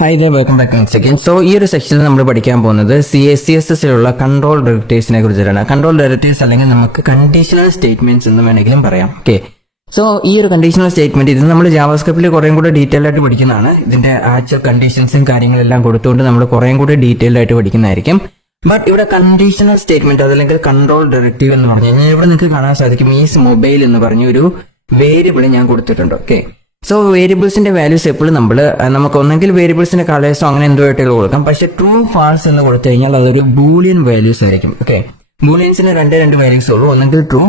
Hi there welcome back once again. So ഈ ഒരു സെക്ഷനിൽ നമ്മൾ പഠിക്കാൻ പോകുന്നത് CSSലുള്ള കൺട്രോൾ ഡയറക്റ്റീവ്സിനെ കുറിച്ചിട്ടാണ്. കൺട്രോൾ ഡയറക്റ്റീവ്സ് അല്ലെങ്കിൽ നമുക്ക് കണ്ടീഷണൽ സ്റ്റേറ്റ്മെന്റ്സ് എന്ന് വേണമെങ്കിലും പറയാം. ഓക്കെ, സോ ഈ ഒരു കണ്ടീഷണൽ സ്റ്റേറ്റ്മെന്റ് ഇത് നമ്മൾ ജാവാസ്ക്രിപ്റ്റിൽ കുറേം കൂടെ ഡീറ്റെയിൽ ആയിട്ട് പഠിക്കുന്നതാണ്. ഇതിന്റെ ആക്ച്വൽ കണ്ടീഷൻസും കാര്യങ്ങളെല്ലാം കൊടുത്തുകൊണ്ട് നമ്മൾ കുറേം കൂടെ ഡീറ്റെയിൽ ആയിട്ട് പഠിക്കുന്നതായിരിക്കും. ബട്ട് ഇവിടെ കണ്ടീഷണൽ സ്റ്റേറ്റ്മെന്റ് അതല്ലെങ്കിൽ കൺട്രോൾ ഡയറക്റ്റീവ് എന്ന് പറഞ്ഞു കഴിഞ്ഞാൽ ഇവിടെ നിങ്ങൾക്ക് കാണാൻ സാധിക്കും ഈസ് മൊബൈൽ എന്ന് പറഞ്ഞ ഒരു വേരിയബിൾ ഞാൻ കൊടുത്തിട്ടുണ്ട്. ഓക്കെ, സോ വേരിയബിൾസിന്റെ വാല്യൂസ് എപ്പോഴും നമുക്ക് ഒന്നെങ്കിൽ വേരിയബിൾസിന്റെ കളേഴ്സോ അങ്ങനെ എന്തോ ആയിട്ടുള്ള കൊടുക്കാം. പക്ഷെ ട്രൂ ഫാൾസ് എന്ന് കൊടുത്തു കഴിഞ്ഞാൽ അതൊരു ബൂളിയൻ വാല്യൂസ് ആയിരിക്കും. ഓക്കെ, ബൂളിയൻസിന് രണ്ട് വാല്യൂസ് ഉള്ളൂ, ഒന്നെങ്കിൽ ട്രൂ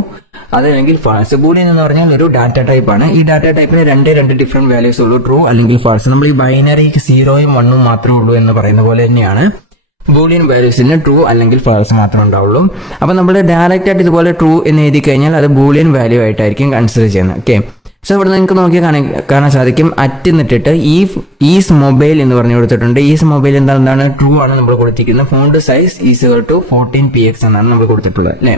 അതല്ലെങ്കിൽ ഫാൾസ്. ബൂളിയൻ എന്ന് പറഞ്ഞാൽ ഒരു ഡാറ്റ ടൈപ്പ് ആണ്. ഈ ഡാറ്റ ടൈപ്പിന് രണ്ട് ഡിഫറെന്റ് വാല്യൂസ് ഉള്ളൂ, ട്രൂ അല്ലെങ്കിൽ ഫാൾസ്. നമ്മൾ ഈ ബൈനറിക്ക് 0ഉം 1ഉം മാത്രമേ ഉള്ളൂ എന്ന് പറയുന്ന പോലെ തന്നെയാണ് ബൂളിയൻ വാല്യൂസിന് ട്രൂ അല്ലെങ്കിൽ ഫാൾസ് മാത്രമേ ഉണ്ടാവുള്ളൂ. അപ്പൊ നമ്മൾ ഡയറക്റ്റ് ആയിട്ട് ഇതുപോലെ ട്രൂ എന്ന് എഴുതി കഴിഞ്ഞാൽ അത് ബൂളിയൻ വാല്യൂ ആയിട്ടായിരിക്കും കൺസിഡർ ചെയ്യുന്നത്. ഓക്കെ, സോ ഇവിടെ നിങ്ങൾക്ക് നോക്കി കാണാൻ സാധിക്കും അറ്റിന്നിട്ടിട്ട് ഈസ് മൊബൈൽ എന്ന് പറഞ്ഞു കൊടുത്തിട്ടുണ്ട്. ഈസ് മൊബൈൽ എന്താണ് ട്രൂ ആണ് നമ്മൾ കൊടുത്തിരിക്കുന്നത്. ഫോണ്ട് സൈസ് ഈസുകൾ ടു 14px എന്നാണ് നമ്മൾ കൊടുത്തിട്ടുള്ളത് അല്ലെ.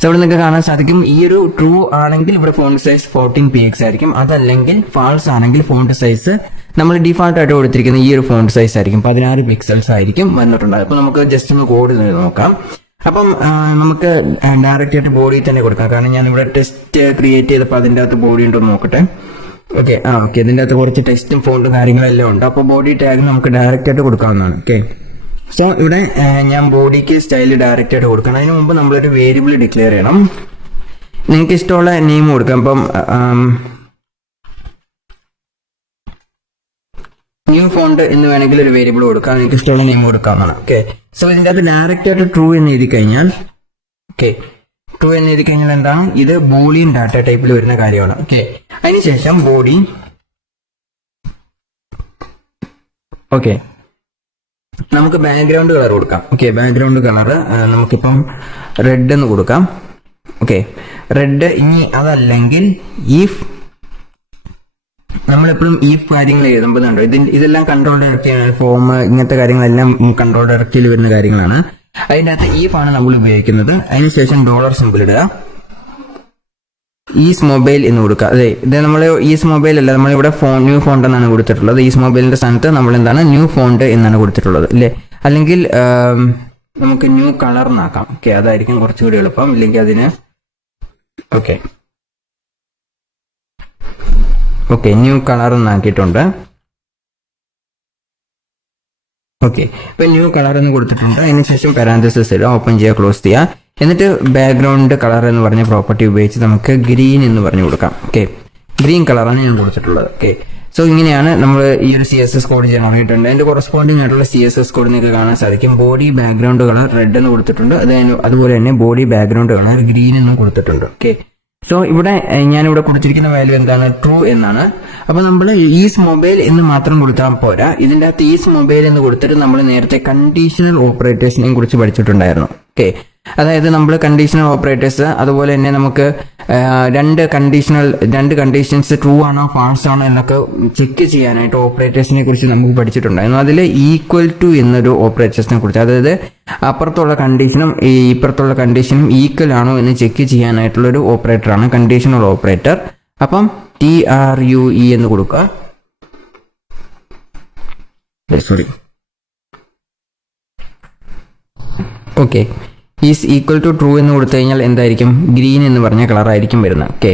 സോ ഇവിടെ നിങ്ങൾക്ക് കാണാൻ സാധിക്കും ഈ ഒരു ട്രൂ ആണെങ്കിൽ ഇവിടെ ഫോണ്ട് സൈസ് 14px ആയിരിക്കും. അതല്ലെങ്കിൽ ഫാൾസ് ആണെങ്കിൽ ഫോണ്ട് സൈസ് നമ്മൾ ഡിഫാൾട്ട് ആയിട്ട് കൊടുത്തിരിക്കുന്ന ഈ ഒരു ഫോണ്ട് സൈസ് ആയിരിക്കും 16 പിക്സൽസ് ആയിരിക്കും വന്നിട്ടുണ്ടായത്. അപ്പൊ നമുക്ക് ജസ്റ്റ് ഒന്ന് കോഡ് നോക്കാം. അപ്പം നമുക്ക് ഡയറക്റ്റ് ആയിട്ട് ബോഡി തന്നെ കൊടുക്കാം. കാരണം ഞാൻ ഇവിടെ ടെസ്റ്റ് ക്രിയേറ്റ് ചെയ്തപ്പോൾ അതിൻ്റെ അകത്ത് ബോഡി ഉണ്ടോ നോക്കട്ടെ. ഓക്കെ, ഇതിൻ്റെ അകത്ത് കുറച്ച് ടെസ്റ്റും ഫോണ്ടും കാര്യങ്ങളെല്ലാം ഉണ്ട്. അപ്പോൾ ബോഡി ടാഗ് നമുക്ക് ഡയറക്റ്റ് ആയിട്ട് കൊടുക്കാവുന്നതാണ്. ഓക്കെ, സോ ഇവിടെ ഞാൻ ബോഡിക്ക് സ്റ്റൈൽ ഡയറക്റ്റ് ആയിട്ട് കൊടുക്കണം. അതിന് മുമ്പ് നമ്മളൊരു വേരിയബിൾ ഡിക്ലെയർ ചെയ്യണം. നിങ്ങൾക്ക് ഇഷ്ടമുള്ള നെയിം കൊടുക്കാം. അപ്പം ന്യൂ ഫോണ്ട് എന്ന് വേണമെങ്കിൽ ഒരു വേരിയബിൾ കൊടുക്കാം, നിങ്ങൾക്ക് ഇഷ്ടമുള്ള നെയിം കൊടുക്കാവുന്നതാണ്. ഓക്കെ, സോ ഇതിന്റെ അകത്ത് ഡയറക്റ്റ് ആയിട്ട് ട്രൂ എന്ന് എഴുതി കഴിഞ്ഞാൽ ട്രൂ എന്ന് എഴുതി കഴിഞ്ഞാൽ എന്താണ് ഇത് ബൂളിയൻ ഡാറ്റ ടൈപ്പിൽ വരുന്ന കാര്യമാണ്. ഓക്കെ, അതിനുശേഷം ബോഡി ഓക്കെ നമുക്ക് ബാക്ക്ഗ്രൗണ്ട് കളർ കൊടുക്കാം. ഓക്കെ, ബാക്ക്ഗ്രൗണ്ട് കളർ നമുക്കിപ്പം റെഡ് എന്ന് കൊടുക്കാം. Okay, red. ഇനി അതല്ലെങ്കിൽ ഈഫ് നമ്മളെപ്പോഴും ഈ കാര്യങ്ങൾ എഴുതുമ്പോഴുണ്ടോ ഇതെല്ലാം കൺട്രോൾ ഡയറക്റ്റീവ് ഫോം ഇങ്ങനത്തെ കാര്യങ്ങളെല്ലാം കൺട്രോൾ ഡയറക്റ്റീവിൽ വരുന്ന കാര്യങ്ങളാണ്. അതിൻ്റെ അകത്ത് ഈഫ് ആണ് നമ്മൾ ഉപയോഗിക്കുന്നത്. അതിനുശേഷം ഡോളർ സിമ്പിൾ ഇടുക, ഈസ് മൊബൈൽ എന്ന് കൊടുക്കുക. അതെ, ഇത് നമ്മൾ ഈസ് മൊബൈൽ അല്ല, നമ്മളിവിടെ ന്യൂ ഫോണ്ട് എന്നാണ് കൊടുത്തിട്ടുള്ളത്. ഈസ് മൊബൈലിന്റെ സ്ഥാനത്ത് നമ്മൾ എന്താണ് ന്യൂ ഫോണ്ട് എന്നാണ് കൊടുത്തിട്ടുള്ളത് അല്ലേ. അല്ലെങ്കിൽ നമുക്ക് ന്യൂ കളർ എന്നാക്കാം. ഓക്കെ, അതായിരിക്കും കുറച്ചുകൂടി എളുപ്പം. ഇല്ലെങ്കിൽ അതിന് ഓക്കെ ന്യൂ കളർ എന്നാക്കിയിട്ടുണ്ട്. ഓക്കെ, ഇപ്പൊ ന്യൂ കളർ എന്ന് കൊടുത്തിട്ടുണ്ട്. അതിനുശേഷം പാരാന്തസിസ് ഇടുക, ഓപ്പൺ ചെയ്യുക, ക്ലോസ് ചെയ്യുക. എന്നിട്ട് ബാക്ക്ഗ്രൗണ്ട് കളർ എന്ന് പറഞ്ഞ പ്രോപ്പർട്ടി ഉപയോഗിച്ച് നമുക്ക് ഗ്രീൻ എന്ന് പറഞ്ഞു കൊടുക്കാം. ഓക്കെ, ഗ്രീൻ കളറാണ് ഞാൻ കൊടുത്തിട്ടുള്ളത്. ഓക്കെ, സോ ഇങ്ങനെയാണ് നമ്മൾ ഈ ഒരു CSS കോഡ് ജനറേറ്റ് ഉണ്ട്. അതിന്റെ കൊറസ്പോണ്ടിങ് ആയിട്ടുള്ള CSS കോഡ് നിങ്ങൾക്ക് കാണാൻ സാധിക്കും. ബോഡി ബാക്ക്ഗ്രൗണ്ട് കളർ റെഡ് എന്ന് കൊടുത്തിട്ടുണ്ട്. അതുപോലെ തന്നെ ബോഡി ബാക്ക്ഗ്രൗണ്ട് കളർ ഗ്രീൻ എന്നും കൊടുത്തിട്ടുണ്ട്. ഓക്കെ, സോ ഇവിടെ ഞാനിവിടെ കൊടുത്തിരിക്കുന്ന വാല്യൂ എന്താണ് ട്രൂ എന്നാണ്. അപ്പൊ നമ്മൾ ഈസ് മൊബൈൽ എന്ന് മാത്രം കൊടുത്താൽ പോരാ, ഇതിന്റെ അകത്ത് ഈസ് മൊബൈൽ എന്ന് കൊടുത്തിട്ട് നമ്മൾ നേരത്തെ കണ്ടീഷണൽ ഓപ്പറേറ്റേഴ്സിനെയും കുറിച്ച് പഠിച്ചിട്ടുണ്ടായിരുന്നു. ഓക്കെ, അതായത് നമ്മൾ കണ്ടീഷണൽ ഓപ്പറേറ്റേഴ്സ് അതുപോലെ തന്നെ നമുക്ക് രണ്ട് കണ്ടീഷൻസ് ട്രൂ ആണോ ഫാൾസ് ആണോ എന്നൊക്കെ ചെക്ക് ചെയ്യാനായിട്ട് ഓപ്പറേറ്റേഴ്സിനെ കുറിച്ച് നമുക്ക് പഠിച്ചിട്ടുണ്ടായിരുന്നു. അതിൽ ഈക്വൽ ടു എന്നൊരു ഓപ്പറേറ്റേഴ്സിനെ കുറിച്ച്, അതായത് അപ്പുറത്തുള്ള കണ്ടീഷനും ഇപ്പുറത്തുള്ള കണ്ടീഷനും ഈക്വൽ ആണോ എന്ന് ചെക്ക് ചെയ്യാനായിട്ടുള്ള ഒരു ഓപ്പറേറ്ററാണ് കണ്ടീഷണൽ ഓപ്പറേറ്റർ. അപ്പം TRUE എന്ന് കൊടുക്കുക. Okay, is equal to true എന്ന് കൊടുത്തു കഴിഞ്ഞാൽ എന്തായിരിക്കും ഗ്രീൻ എന്ന് പറഞ്ഞ കളർ ആയിരിക്കും വരുന്നത്.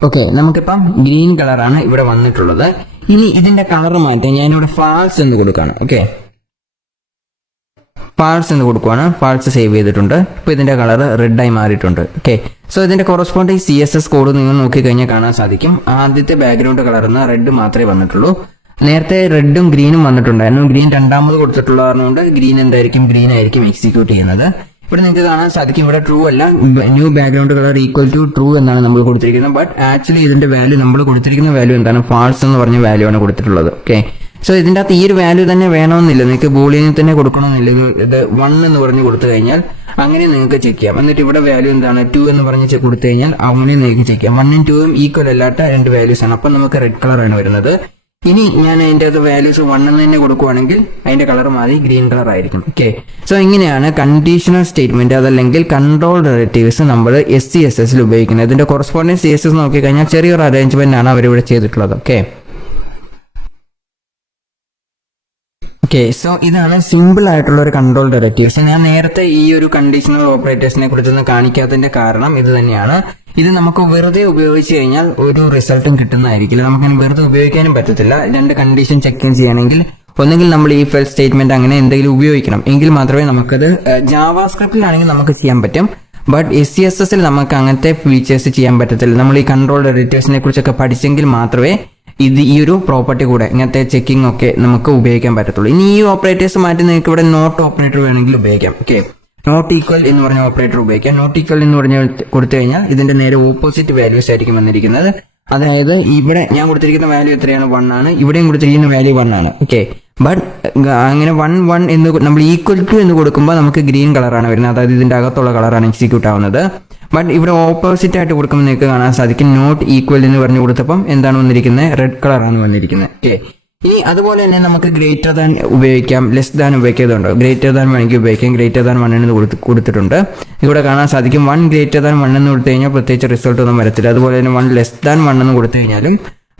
ഓക്കെ, നമുക്കിപ്പം ഗ്രീൻ കളറാണ് ഇവിടെ വന്നിട്ടുള്ളത്. ഇനി ഇതിന്റെ കളർ മാറ്റാൻ ഞാനിവിടെ ഫാൾസ് എന്ന് കൊടുക്കുകയാണ്. ഓക്കെ, ഫാൾസ് എന്ന് കൊടുക്കുവാണ്. ഫാൾസ് സേവ് ചെയ്തിട്ടുണ്ട്. ഇപ്പൊ ഇതിന്റെ കളർ റെഡ് ആയി മാറിയിട്ടുണ്ട്. ഓക്കെ, സോ ഇതിന്റെ കൊറസ്പോണ്ടിങ് CSS കോഡ് നിങ്ങൾ നോക്കിക്കഴിഞ്ഞാൽ കാണാൻ സാധിക്കും. ആദ്യത്തെ ബാക്ക്ഗ്രൗണ്ട് കളർന്ന് റെഡ് മാത്രമേ വന്നിട്ടുള്ളൂ. നേരത്തെ റെഡും ഗ്രീനും വന്നിട്ടുണ്ടായിരുന്നു. ഗ്രീൻ രണ്ടാമത് കൊടുത്തിട്ടുള്ള കാരണമുണ്ട് ഗ്രീൻ ഗ്രീൻ ആയിരിക്കും എക്സിക്യൂട്ട് ചെയ്യുന്നത്. ഇവിടെ നിങ്ങൾക്ക് കാണാൻ സാധിക്കും ഇവിടെ ട്രൂ അല്ല, new background colour equal to true എന്നാണ് നമ്മൾ കൊടുത്തിരിക്കുന്നത്. ബട്ട് ആക്ച്വലി ഇതിന്റെ വാല്യൂ നമ്മൾ കൊടുത്തിരിക്കുന്ന വാല്യൂ എന്താണ് ഫാൾസ് എന്ന് പറഞ്ഞ വാല്യൂ ആണ് കൊടുത്തിട്ടുള്ളത്. ഓക്കെ, സോ ഇതിന്റെ അകത്ത് ഈ ഒരു വാല്യൂ തന്നെ വേണമെന്നില്ല, നിങ്ങൾക്ക് ബൂളിയനിൽ തന്നെ കൊടുക്കണമെന്നില്ല. ഇത് 1 എന്ന് പറഞ്ഞ് കൊടുത്തു കഴിഞ്ഞാൽ അങ്ങനെ നിങ്ങൾക്ക് ചെക്ക് ചെയ്യാം. എന്നിട്ട് ഇവിടെ വാല്യൂ എന്താണ് 2 എന്ന് പറഞ്ഞ് കൊടുത്തു കഴിഞ്ഞാൽ അങ്ങനെ നിങ്ങൾക്ക് ചെക്ക് ചെയ്യാം. 1ഉം 2ഉം ഈക്വൽ അല്ലാത്ത രണ്ട് വാല്യൂസ് ആണ്. അപ്പൊ നമുക്ക് റെഡ് കളർ ആണ് വരുന്നത്. ഇനി ഞാൻ അതിൻ്റെ അകത്ത് വാല്യൂസ് 1 എന്ന് തന്നെ കൊടുക്കുവാണെങ്കിൽ അതിന്റെ കളർ മാറി ഗ്രീൻ കളർ ആയിരിക്കും. ഓക്കെ, സോ ഇങ്ങനെയാണ് കണ്ടീഷണൽ സ്റ്റേറ്റ്മെന്റ് അതല്ലെങ്കിൽ കൺട്രോൾ ഡയറക്റ്റീവ്സ് നമ്മൾ SCSS ഉപയോഗിക്കുന്നത്. ഇതിന്റെ കൊറസ്പോണ്ടിങ് CSS നോക്കിക്കഴിഞ്ഞാൽ ചെറിയൊരു അറേഞ്ച്മെന്റ് ആണ് അവരിവിടെ ചെയ്തിട്ടുള്ളത്. ഓക്കെ, ഓക്കെ, സോ ഇതാണ് സിമ്പിൾ ആയിട്ടുള്ള ഒരു കൺട്രോൾ ഡയറക്റ്റീവ്സ്. ഞാൻ നേരത്തെ ഈ ഒരു കണ്ടീഷണൽ ഓപ്പറേറ്റേഴ്സിനെ കുറിച്ചൊന്നും കാണിക്കാത്തതിന്റെ കാരണം ഇത് തന്നെയാണ്. ഇത് നമുക്ക് വെറുതെ ഉപയോഗിച്ച് കഴിഞ്ഞാൽ ഒരു റിസൾട്ടും കിട്ടുന്നതായിരിക്കില്ല. നമുക്ക് വെറുതെ ഉപയോഗിക്കാനും പറ്റത്തില്ല. രണ്ട് കണ്ടീഷൻ ചെക്ക് ചെയ്യണമെങ്കിൽ ഒന്നെങ്കിൽ നമ്മൾ ഈ ഫെൽ സ്റ്റേറ്റ്മെന്റ് അങ്ങനെ എന്തെങ്കിലും ഉപയോഗിക്കണം, എങ്കിൽ മാത്രമേ നമുക്കത് ജാവാസ്ക്രിപ്റ്റിലാണെങ്കിൽ നമുക്ക് ചെയ്യാൻ പറ്റും. ബട്ട് SCSS നമുക്ക് അങ്ങനത്തെ ഫീച്ചേഴ്സ് ചെയ്യാൻ പറ്റത്തില്ല. നമ്മൾ ഈ കൺട്രോൾ ഡയറക്റ്റീവ്സിനെ കുറിച്ചൊക്കെ പഠിച്ചെങ്കിൽ മാത്രമേ ഇത് ഈ ഒരു പ്രോപ്പർട്ടി കൂടെ ഇങ്ങനത്തെ ചെക്കിംഗ് ഒക്കെ നമുക്ക് ഉപയോഗിക്കാൻ പറ്റത്തുള്ളൂ. ഇനി ഈ ഓപ്പറേറ്റേഴ്സ് മാറ്റി നിങ്ങൾക്ക് ഇവിടെ നോട്ട് ഓപ്പറേറ്റർ വേണമെങ്കിൽ ഉപയോഗിക്കാം. ഓക്കെ, നോട്ട് ഈക്വൽ എന്ന് പറഞ്ഞ ഓപ്പറേറ്റർ ഉപയോഗിക്കാം. നോട്ട് ഈക്വൽ എന്ന് പറഞ്ഞ കൊടുത്തു കഴിഞ്ഞാൽ ഇതിന്റെ നേരെ ഓപ്പോസിറ്റ് വാല്യൂസ് ആയിരിക്കും വന്നിരിക്കുന്നത്. അതായത് ഇവിടെ ഞാൻ കൊടുത്തിരിക്കുന്ന വാല്യൂ എത്രയാണ്? 1 ആണ്. ഇവിടെയും കൊടുത്തിരിക്കുന്ന വാല്യൂ 1 ആണ്. ഓക്കെ, ബട്ട് അങ്ങനെ 1 എന്ന് നമ്മൾ ഈക്വൽ ടു എന്ന് കൊടുക്കുമ്പോൾ നമുക്ക് ഗ്രീൻ കളറാണ് വരുന്നത്. അതായത് ഇതിന്റെ അകത്തുള്ള കളറാണ് എക്സിക്യൂട്ട് ആവുന്നത്. ബട്ട് ഇവിടെ ഓപ്പോസിറ്റ് ആയിട്ട് കൊടുക്കുമ്പോൾ നിങ്ങൾക്ക് കാണാൻ സാധിക്കും നോട്ട് ഈക്വൽ എന്ന് പറഞ്ഞു കൊടുത്തപ്പം എന്താണ് വന്നിരിക്കുന്നത്? റെഡ് കളറാണ് വന്നിരിക്കുന്നത്. ഓക്കെ, ഇനി അതുപോലെ തന്നെ നമുക്ക് ഗ്രേറ്റർ ദാൻ ഉപയോഗിക്കാം, ലെസ് ദാൻ ഉപയോഗിക്കുന്നതുണ്ട്. ഗ്രേറ്റർ ദാൻ വേണമെങ്കിൽ ഉപയോഗിക്കാം. ഗ്രേറ്റർ ദാൻ 1 എന്ന് കൊടുത്തിട്ടുണ്ട്. ഇവിടെ കാണാൻ സാധിക്കും 1 ഗ്രേറ്റർ ദാൻ 1 എന്ന് കൊടുത്തു കഴിഞ്ഞാൽ പ്രത്യേകിച്ച് റിസൾട്ട് ഒന്നും വരത്തില്ല. അതുപോലെ തന്നെ 1 ലെസ് ദാൻ 1 എന്ന് കൊടുത്തു കഴിഞ്ഞാലും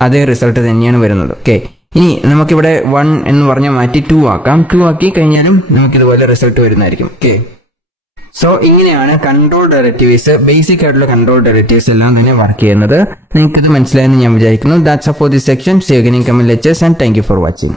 അതേ റിസൾട്ട് തന്നെയാണ് വരുന്നത്. ഓക്കെ, ഇനി നമുക്കിവിടെ 1 എന്ന് പറഞ്ഞാൽ മാറ്റി 2 ആക്കാം. 2 ആക്കി കഴിഞ്ഞാലും നമുക്കിതുപോലെ റിസൾട്ട് വരുന്നതായിരിക്കും. ഓക്കെ, സോ ഇങ്ങനെയാണ് കൺട്രോൾ ഡയറക്റ്റീവ്സ്, ബേസിക് ആയിട്ടുള്ള കൺട്രോൾ ഡയറക്റ്റീവ്സ് എല്ലാം തന്നെ വർക്ക് ചെയ്യുന്നത്. നിങ്ങൾക്ക് ഇത് മനസ്സിലായെന്ന് ഞാൻ വിചാരിക്കുന്നു. That's for this section. See you again in coming lectures and thank you for watching.